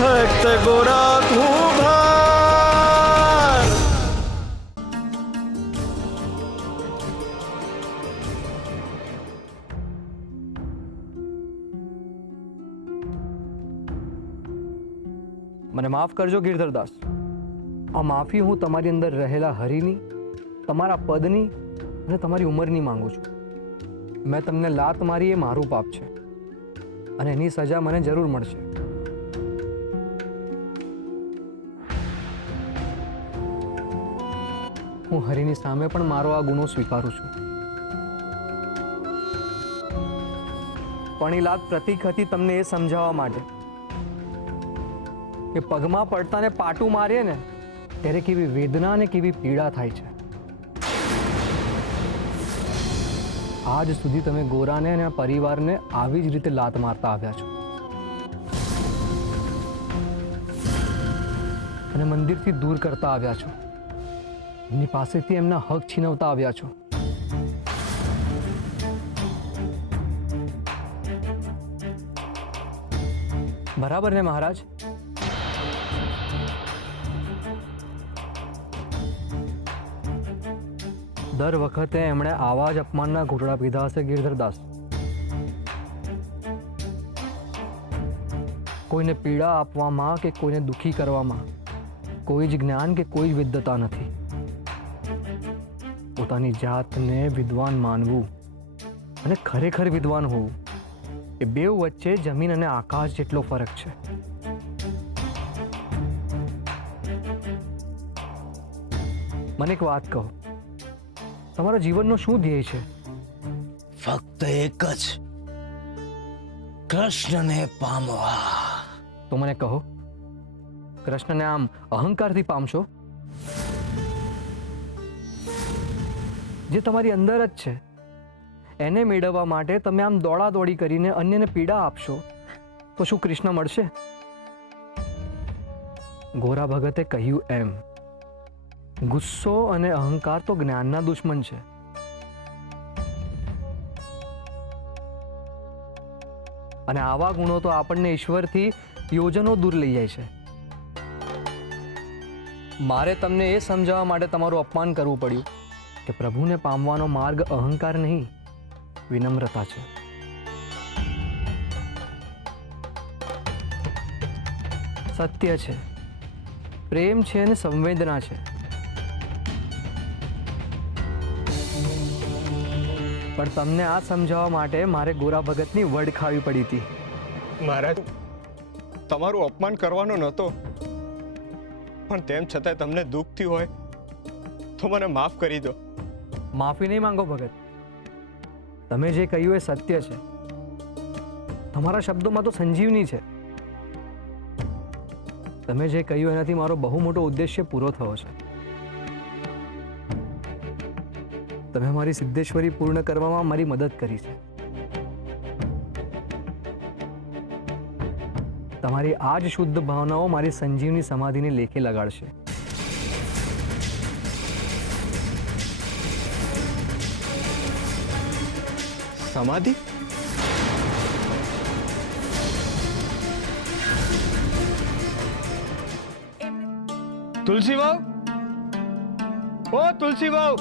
ભક્ત ગોરા કુંભાર. મને માફ કરજો ગિરધરદાસ. આ માફી હું તમારી અંદર રહેલા હરિની, તમારા પદની અને તમારી ઉંમરની માંગુ છું. મેં તમને લાત મારી એ મારું પાપ છે અને એની સજા મને જરૂર મળશે. હું હરિની સામે પણ મારો આ ગુનો સ્વીકારું છું. પણ એ લાત પ્રતીક હતી તમને એ સમજાવવા માટે કે પગમાં પડતા ને પાટું મારીએ ને ત્યારે કેવી વેદના અને કેવી પીડા થાય છે. આજ સુધી તમે ગોરાને અને આ પરિવારને આવી જ રીતે લાત મારતા આવ્યા છો અને મંદિરથી દૂર કરતા આવ્યા છો. એમની પાસેથી એમના હક છીનવતા આવ્યા છો. બરાબર ને મહારાજ? દર વખતે એમણે આવા જ અપમાનના ઘૂંટડા પીધા હશે ગિરધરદાસ. કોઈને પીડા આપવામાં કે કોઈને દુઃખી કરવામાં કોઈ જ જ્ઞાન કે કોઈ જ વિદ્વતા નથી. પોતાની જાતને વિદ્વાન માનવું અને ખરેખર વિદ્વાન હોવું એ બેઉ વચ્ચે જમીન અને આકાશ જેટલો ફરક છે. મને એક વાત કહો, તમારા જીવનનો શું ધ્યેય છે? ફક્ત એક જ, કૃષ્ણને પામવા. તો મને કહો, કૃષ્ણને આમ અહંકારથી પામશો? જે તમારી અંદર જ છે એને મેળવવા માટે તમે આમ દોડાદોડી કરીને અન્યને પીડા આપશો તો શું કૃષ્ણ મળશે? ગોરા ભગતે કહ્યું એમ, ગુસ્સો અને અહંકાર તો જ્ઞાનના દુશ્મન છે. અને આવા ગુણો તો આપણને ઈશ્વરથી યોજનો દૂર લઈ જાય છે. મારે તમને એ સમજાવવા માટે તમારું અપમાન કરવું પડ્યું કે પ્રભુને પામવાનો માર્ગ અહંકાર નહીં, વિનમ્રતા છે. સત્ય છે, પ્રેમ છે અને સંવેદના છે. પણ તમને આ સમજાવવા માટે મારે ગોરા ભગતની વડ ખાવી પડી હતી. મહારાજ, તમારું અપમાન કરવાનો નહોતો, પણ તેમ છતાંય તમને દુઃખ થયું હોય તો મને માફ કરી દો. માફી નહીં માંગો ભગત. તમે જે કહ્યું એ સત્ય છે. તમારા શબ્દોમાં તો સંજીવની છે. તમે જે કહ્યું એનાથી મારો બહુ મોટો ઉદ્દેશ્ય પૂરો થયો છે. તમે મારી સિદ્ધેશ્વરી પૂર્ણ કરવામાં મારી મદદ કરી છે. તમારી આ જ શુદ્ધ ભાવનાઓ મારી સંજીવની સમાધિને લેખે લગાડશે. સમાધિ? તુલસી વાવ, ઓ તુલસી વાવ,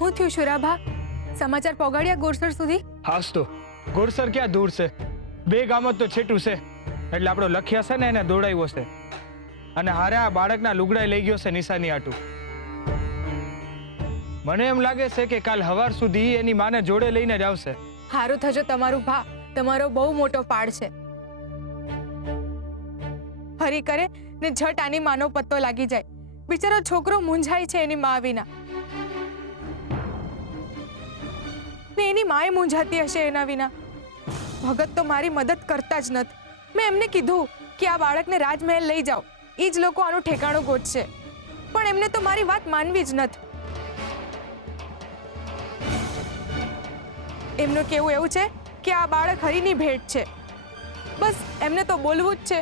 હું થયું શુરાભા? સમાચાર પહોંચાડ્યા ગોરસર સુધી? હાસ તો ગોરસર ક્યાં દૂર છે, બે ગામો તો છેટું છે. એટલે આપણો લખ્યા છે ને એને દોડાવ્યો છે અને હારે આ બાળકના લુગડાઈ લઈ ગયો છે નિશાની આટું. મને એમ લાગે છે કે કાલ હવાર સુધી એની માને જોડે લઈને જ આવશે. હારું થજો તમારું ભા, તમારો બહુ મોટો પાડ છે. હરી કરે ને ઝટ આની માનો પત્તો લાગી જાય. બિચારો છોકરો મૂંઝાય છે એની મા વિના, ને એની માએ મૂંઝાતી હશે એના વિના. ભગત તો મારી મદદ કરતા જ નથી. મેં એમને કીધું કે આ બાળકને રાજમહેલ લઈ જાઓ, એ જ લોકો આનું ઠેકાણું ગોતશે, પણ એમને તો મારી વાત માનવી જ નથી. એમનું કહેવું એવું છે કે આ બાળક હરીની ભેટ છે. બસ એમને તો બોલવું જ છે.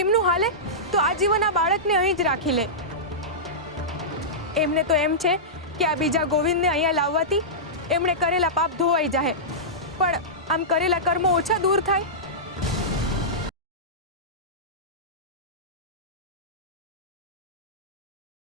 એમનું હાલે તો આજીવન આ બાળકને અહીં જ રાખી લે. એમને તો એમ છે કે આ બીજા ગોવિંદને અહીંયા લાવવાથી એમણે કરેલા પાપ ધોવાઈ જાય, પણ આમ કરેલા કર્મો ઓછા દૂર થાય